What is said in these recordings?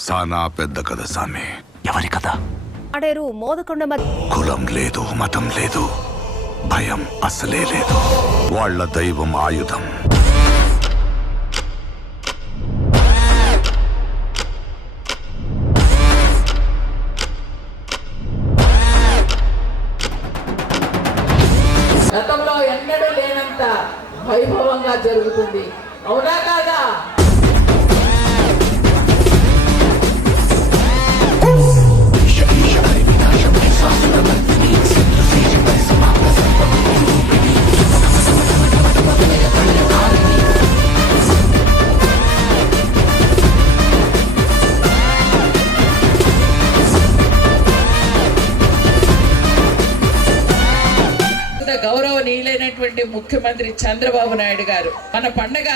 సానా పెద్ద కథ సామి. ఎవరి కథ? ఆడేరు మోదకొండ కులం లేదు, మతం లేదు, భయం అసలే లేదు. వాళ్ళ దైవం ఆయుధం. గతంలో ఎన్నడూ లేనంత వైభవంగా జరుగుతుంది. అవునా కాదా? గౌరవనీయులైనటువంటి ముఖ్యమంత్రి చంద్రబాబు నాయుడు గారు మన పండగ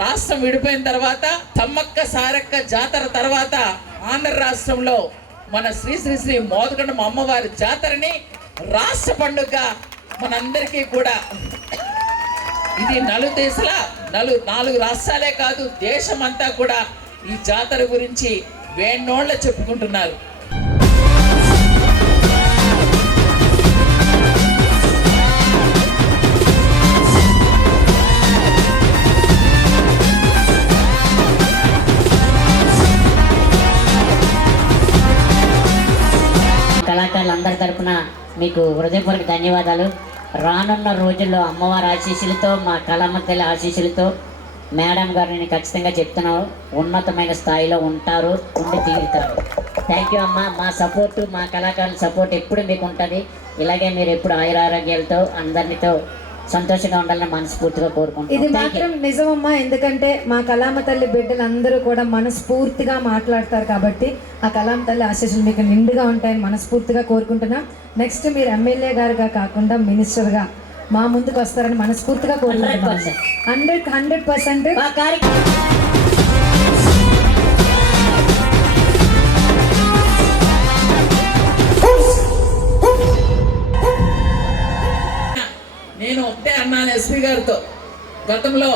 రాష్ట్రం విడిపోయిన తర్వాత సమ్మక్క సారక్క జాతర తర్వాత ఆంధ్ర రాష్ట్రంలో మన శ్రీ శ్రీ శ్రీ మోదకొండ అమ్మవారి జాతరని రాష్ట్ర పండుగగా మనందరికీ కూడా ఇది నాలుగు రాష్ట్రాలే కాదు దేశమంతా కూడా ఈ జాతర గురించి వేణోళ్ళ చెప్పుకుంటున్నారు. కళాకారులందరి తరపున మీకు హృదయపూర్వక ధన్యవాదాలు. రానున్న రోజుల్లో అమ్మవారి ఆశీస్సులతో మా కళమ్మ తల్లి ఆశీస్సులతో మేడం గారిని ఖచ్చితంగా చెప్తున్నాను, ఉన్నతమైన స్థాయిలో ఉంటారు, ఉండి తీరుతారు. థ్యాంక్ యూ అమ్మ. మా సపోర్టు, మా కళాకారుల సపోర్ట్ ఎప్పుడు మీకు ఉంటుంది. ఇలాగే మీరు ఎప్పుడు ఆయురారోగ్యాలతో అందరితో సంతోషంగా ఉండాలని మనస్ఫూర్తిగా కోరుకుంటున్నాను. ఇది మాత్రం నిజమమ్మా, ఎందుకంటే మా కళామ తల్లి బిడ్డలందరూ కూడా మనస్ఫూర్తిగా మాట్లాడతారు కాబట్టి ఆ కళామ తల్లి ఆశీస్సులు మీకు నిండుగా ఉంటాయని మనస్ఫూర్తిగా కోరుకుంటున్నాం. నెక్స్ట్ మీరు ఎమ్మెల్యే గారుగా కాకుండా మినిస్టర్గా మా ముందుకు వస్తారని మనస్ఫూర్తిగా కోరుకుంటున్నాం. 100% మా కార్యక్రమం నేను ఒకటే అన్నాను ఎస్పీ గారితో, గతంలో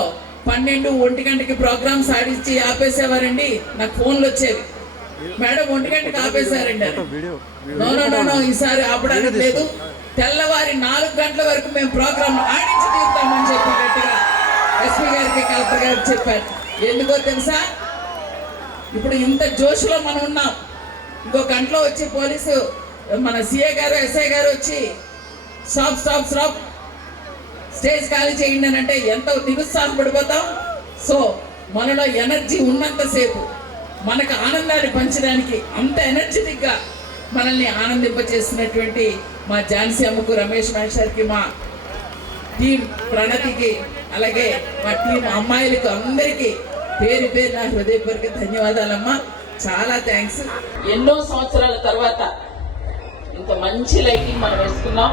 12-1 గంటకి ప్రోగ్రామ్స్ ఆడించి ఆపేసేవారండి. నాకు ఫోన్లు వచ్చేవి, మేడం 1 గంటకి ఆపేశారండి. నో ఈసారి ఆపడానికి లేదు, తెల్లవారి 4 గంటల వరకు మేము ప్రోగ్రామ్ ఆడించి తీరుతామని చెప్పి గట్టిగా ఎస్పీ గారికి కలెక్టర్ గారికి చెప్పారు. ఎందుకో తెలుసా, ఇప్పుడు ఇంత జోష్లో మనం ఉన్నాం. ఇంకో గంటలో వచ్చి పోలీసు మన సిఏ గారు ఎస్ఐ గారు వచ్చి స్టాప్ స్టేజ్ ఖాళీ చేయండి అని అంటే ఎంత నిరుత్సాహపడిపోతాం. సో మనలో ఎనర్జీ ఉన్నంతసేపు మనకు ఆనందాన్ని పంచడానికి అంత ఎనర్జెటిక్గా మనల్ని ఆనందింపచేస్తున్నటువంటి మా ఝాన్సీ అమ్మకు, రమేష్ మాస్టర్కి, మా టీం ప్రణతికి, అలాగే మా టీం అమ్మాయిలకు అందరికీ పేరు నా హృదయపూర్వక ధన్యవాదాలమ్మా. చాలా థ్యాంక్స్. ఎన్నో సంవత్సరాల తర్వాత ఇంత మంచి లైటింగ్ మనం వేసుకున్నాం.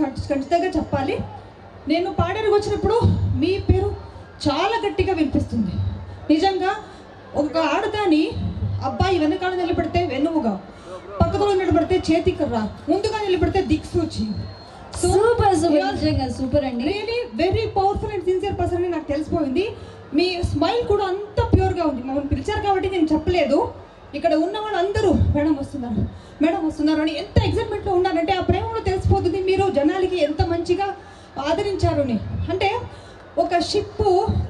ఖచ్చితంగా చెప్పాలి. నేను పాడేరుకు వచ్చినప్పుడు మీ పేరు చాలా గట్టిగా వినిపిస్తుంది. నిజంగా ఒక ఆడదాని అబ్బాయి వెనకాల నిలబడితే వెన్నుముగా, పక్కతో నిలబడితే చేతికర్ర, ముందుగా నిలబడితే దిక్సూచి. సూపర్ అండి. Really very powerful and sincere person అని నాకు తెలిసిపోయింది. మీ స్మైల్ కూడా అంత ప్యూర్గా ఉంది. మమ్మల్ని పిలిచారు కాబట్టి నేను చెప్పలేదు. ఇక్కడ ఉన్న వాళ్ళు అందరూ మేడం వస్తున్నారు అని ఎంత ఎగ్జైట్మెంట్లో ఉన్నారంటే ఆ ప్రేమలో తెలిసిపోతుంది మీరు జనాలకి ఎంత మంచిగా ఆదరించారు అని. అంటే ఒక షిప్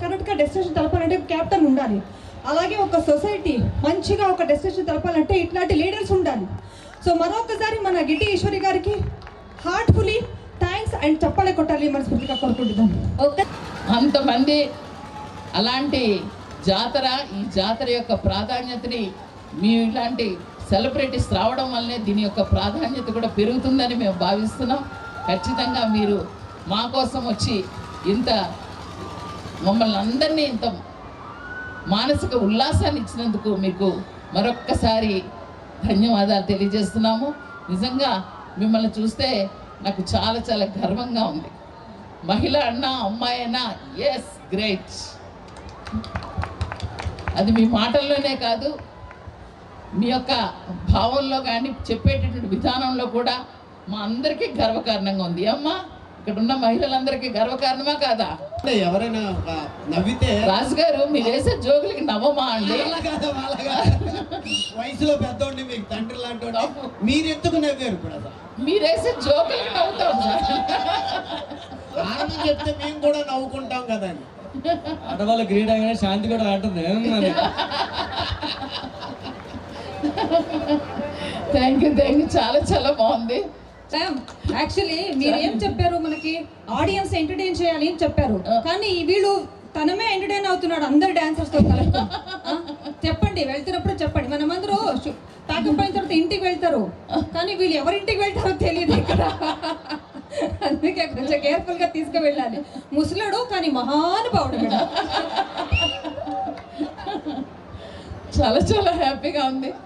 కరెక్ట్గా డెస్టినేషన్ తెలపాలంటే క్యాప్టెన్ ఉండాలి. అలాగే ఒక సొసైటీ మంచిగా ఒక డెస్టినేషన్ తెలపాలంటే ఇట్లాంటి లీడర్స్ ఉండాలి. సో మరొకసారి మన గిట్టి ఈశ్వరి గారికి హార్ట్ఫుల్లీ థ్యాంక్స్ అండ్ చెప్పాలి కొట్టాలి మనస్ఫూర్తిగా కోరుకుంటున్నాను. అంతమంది అలాంటి జాతర, ఈ జాతర యొక్క ప్రాధాన్యతని మీ ఇలాంటి సెలబ్రిటీస్ రావడం వల్లనే దీని యొక్క ప్రాధాన్యత కూడా పెరుగుతుందని మేము భావిస్తున్నాం. ఖచ్చితంగా మీరు మా కోసం వచ్చి ఇంత మమ్మల్ని అందరినీ ఇంత మానసిక ఉల్లాసాన్ని ఇచ్చినందుకు మీకు మరొక్కసారి ధన్యవాదాలు తెలియజేస్తున్నాము. నిజంగా మిమ్మల్ని చూస్తే నాకు చాలా చాలా గర్వంగా ఉంది. మహిళ అన్నా అమ్మాయి అన్నా ఎస్ గ్రేట్. అది మీ మాటల్లోనే కాదు, మీ యొక్క భావంలో కానీ చెప్పేటటువంటి విధానంలో కూడా మా అందరికీ గర్వకారణంగా ఉంది. అమ్మా ఇక్కడ ఉన్న మహిళలందరికీ గర్వకారణమా కాదా? ఎవరైనా నవ్వితే రాజు గారు మీరు వేసే జోకులకి నవ్వమా అండి? వయసులో పెద్దోండి, మీకు తండ్రి లాంటి మీరు ఎందుకు నవ్వారు? ఇప్పుడు అసలు మీరు వేసే జోకులకి నవ్వుతాం సార్. కారణం చెప్తే మేము కూడా నవ్వుకుంటాం కదండి. ఆడవాళ్ళ క్రీడగానే శాంతి కూడా ఆడుతుంది. థ్యాంక్ యూ చాలా చాలా బాగుంది. యాక్చువల్లీ మీరు ఏం చెప్పారు, మనకి ఆడియన్స్ ఎంటర్టైన్ చేయాలి అని చెప్పారు. కానీ వీళ్ళు తనమే ఎంటర్టైన్ అవుతున్నాడు అందరు డాన్సర్స్ తో కలిపి. చెప్పండి, వెళ్తున్నప్పుడు చెప్పండి. మనమందరూ ప్యాకప్ అయిన తర్వాత ఇంటికి వెళ్తారు, కానీ వీళ్ళు ఎవరింటికి వెళ్తారో తెలియదు ఇక్కడ. అందుకే కొంచెం కేర్ఫుల్ గా తీసుకువెళ్ళాలి. ముసలాడు కానీ మహానుభావుడు. చాలా చాలా హ్యాపీగా ఉంది.